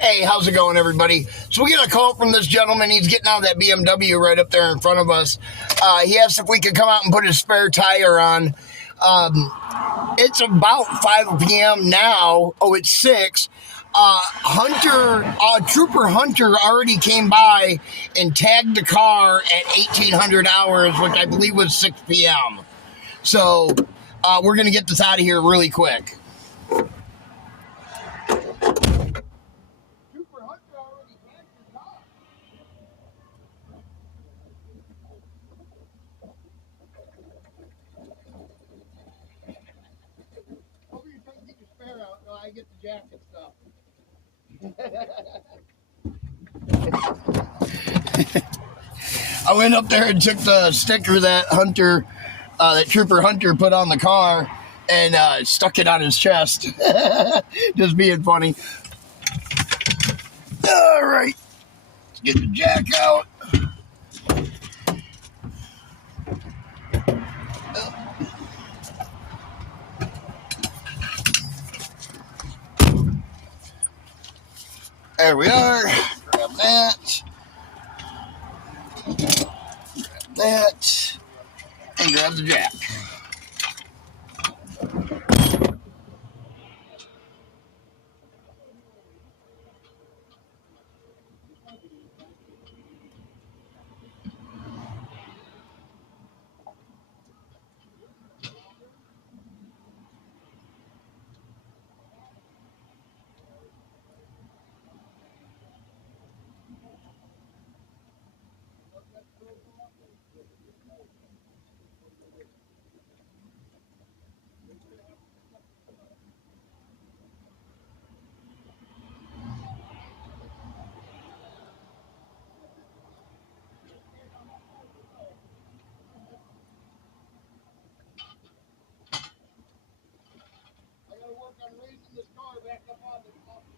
Hey, how's it going, everybody? So we got a call from this gentleman. He's getting out of that BMW right up there in front of us. He asked if we could come out and put his spare tire on. It's about 5 p.m. now. Oh, it's 6. Trooper Hunter already came by and tagged the car at 1800 hours, which I believe was 6 p.m. So we're going to get this out of here really quick. I get the jacket stuff. I went up there and took the sticker that Trooper Hunter put on the car and stuck it on his chest. Just being funny. All right, let's get the jack out. There we are. Grab that. Grab that. And grab the jack. I'm raising this car back up on the ground.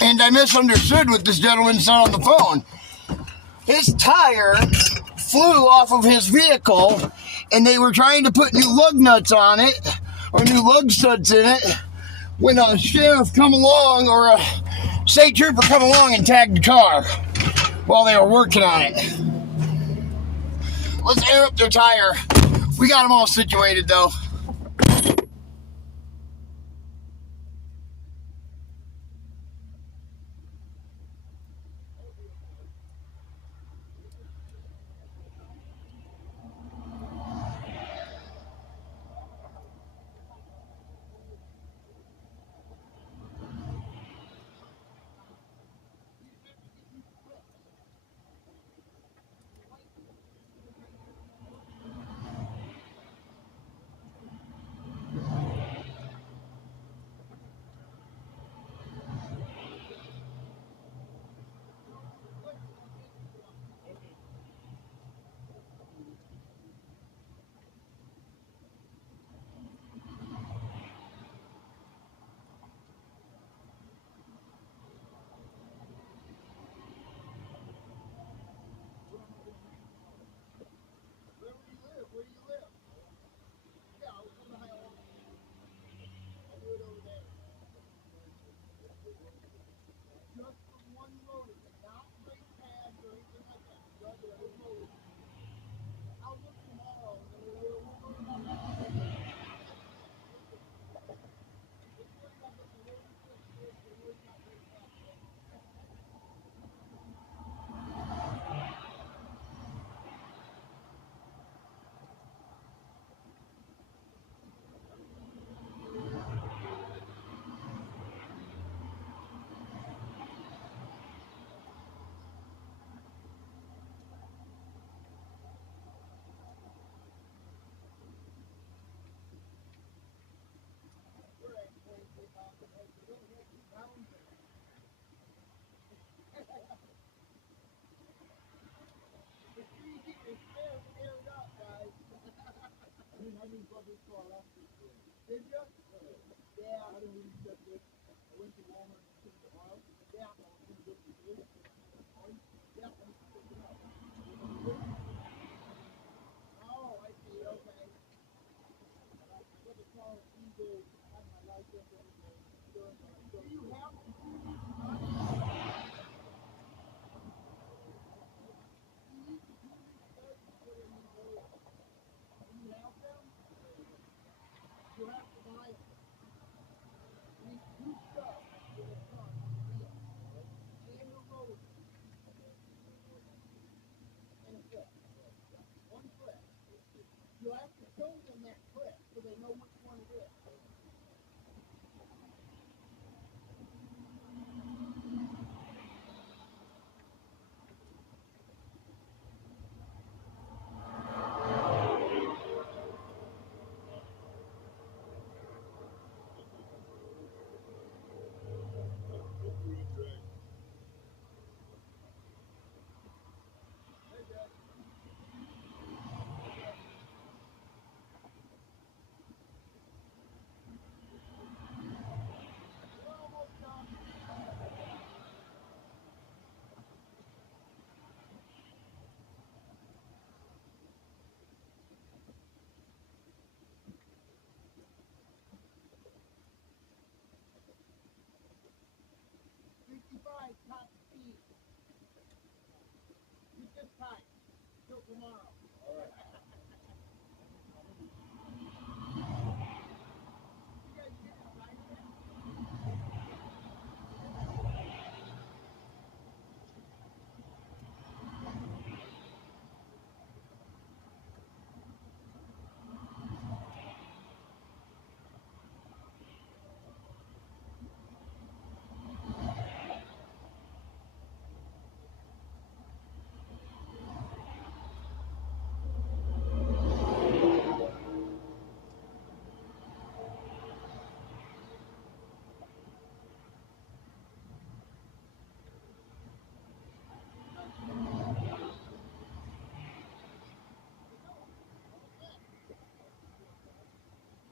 And I misunderstood what this gentleman said on the phone. His tire flew off of his vehicle, and they were trying to put new lug nuts on it, or new lug studs in it, when a sheriff come along, or a state trooper come along and tagged the car while they were working on it. Let's air up their tire. We got them all situated, though.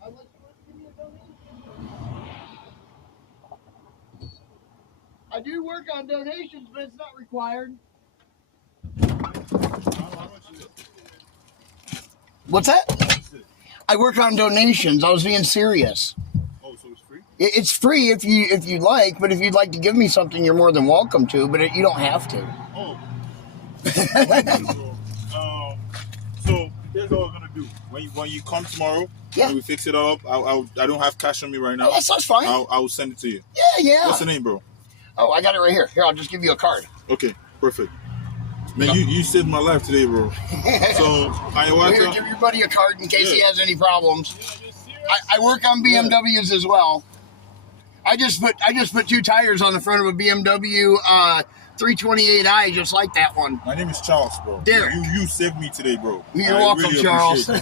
Unless you want to give me a donation. I do work on donations, but it's not required. What's that? I work on donations. I was being serious. Oh, so it's free? It's free if you like, but if you'd like to give me something, you're more than welcome to. But you don't have to. Oh. So here's what we're gonna do. When you come tomorrow, when we fix it up, I don't have cash on me right now. Oh, that's fine. I will send it to you. Yeah. What's the name, bro? Oh, I got it right here. Here, I'll just give you a card. Okay, perfect. Man, you saved my life today, bro. So Here, give your buddy a card in case he has any problems. I work on BMWs as well. I just put 2 tires on the front of a BMW 328i, just like that one. My name is Charles, bro. Derek. You saved me today, bro. You're welcome, really Charles. So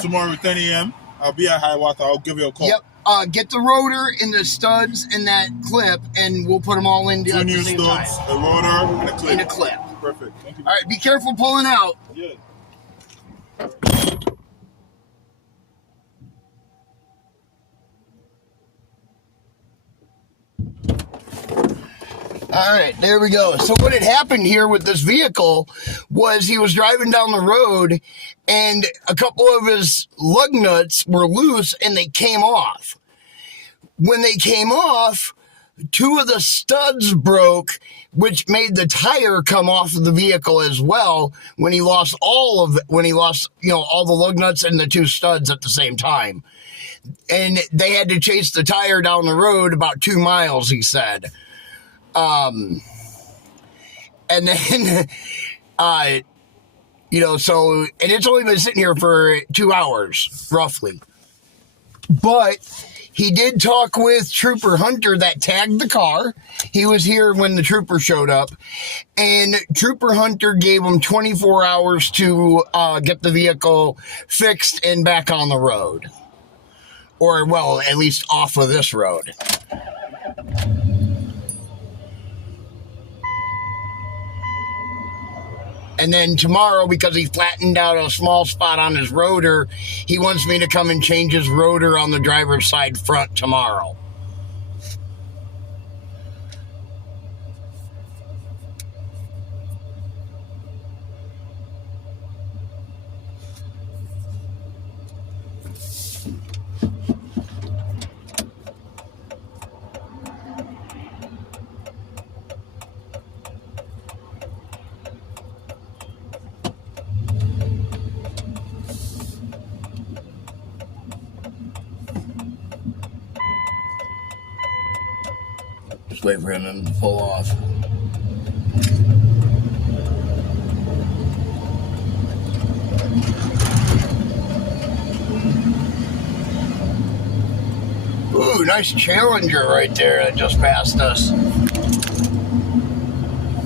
tomorrow at 10 a.m., I'll be at Hiawatha. I'll give you a call. Yep. Get the rotor and the studs and that clip, and we'll put them all in. 2 new studs, a rotor, and a clip. And a clip. Perfect. Thank you. All right, be careful pulling out. Yeah. All right, there we go. So what had happened here with this vehicle was he was driving down the road and a couple of his lug nuts were loose and they came off. When they came off, 2 of the studs broke, which made the tire come off of the vehicle as well when he lost all the lug nuts and the 2 studs at the same time. And they had to chase the tire down the road about 2 miles, he said. And then, so, and it's only been sitting here for 2 hours, roughly. But he did talk with Trooper Hunter that tagged the car. He was here when the trooper showed up. And Trooper Hunter gave him 24 hours to get the vehicle fixed and back on the road. Or, well, at least off of this road. And then tomorrow, because he flattened out a small spot on his rotor, he wants me to come and change his rotor on the driver's side front tomorrow. Just wait for him to pull off. Ooh, nice Challenger right there that just passed us.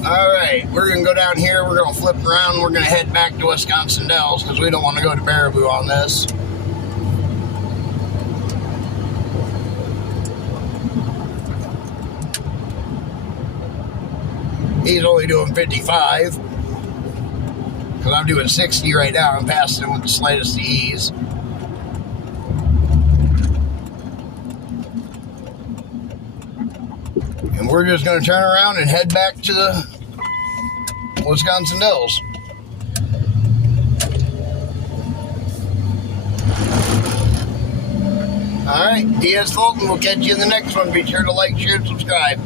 All right, we're going to go down here. We're going to flip around. We're going to head back to Wisconsin Dells because we don't want to go to Baraboo on this. He's only doing 55 because I'm doing 60 right now. I'm passing him with the slightest ease. And we're just going to turn around and head back to the Wisconsin Dells. All right, Diaz Fulton, we'll catch you in the next one. Be sure to like, share, and subscribe.